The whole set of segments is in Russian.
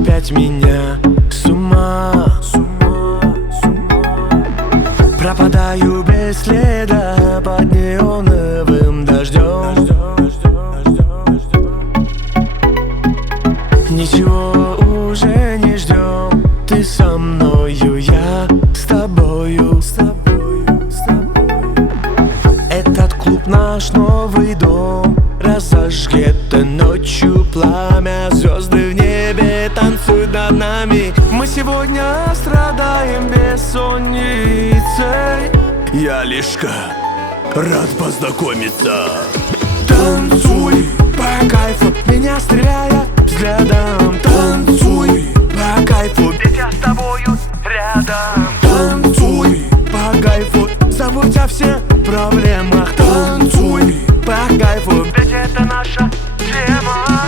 опять меня с ума. Пропадаю без следа под неоновым дождем. Ничего уже не ждем. Ты со мною, я с тобою. Этот клуб наш новый дом. Разожги это ночью пламя. Звезды в небе танцуют над нами. Мы сегодня страдаем бессонницей. Я лишка рад познакомиться. Танцуй по кайфу, меня стреляя взглядом. Танцуй по кайфу, ведь я с тобою рядом. Танцуй по кайфу, забудь о всех проблемах. Танцуй по кайфу, ведь это наша тема.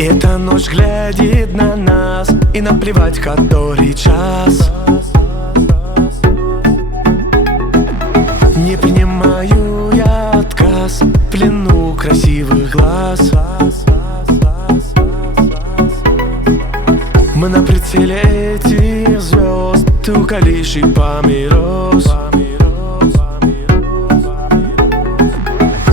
Эта ночь глядит на нас, и наплевать, который час. Не принимаю я отказ в плену красивых глаз. Мы на прицеле этих звезд. Ты уколивший помирос.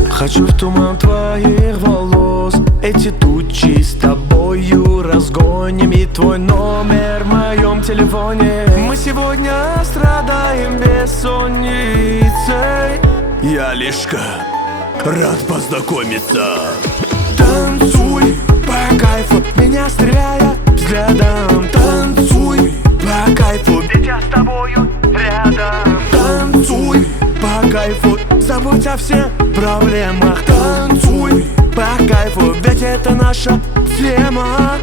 Хочу в туман твоих волос. Эти тучи с тобою разгоним. И твой номер в моем телефоне. Мы сегодня страдаем бессонницей. Я лишка рад познакомиться. Танцуй по кайфу, меня стреляя взглядом. Танцуй по кайфу, ведь я с тобою рядом. Танцуй по кайфу, забудь о всех проблемах. Танцуй по кайфу, ведь это наша тема.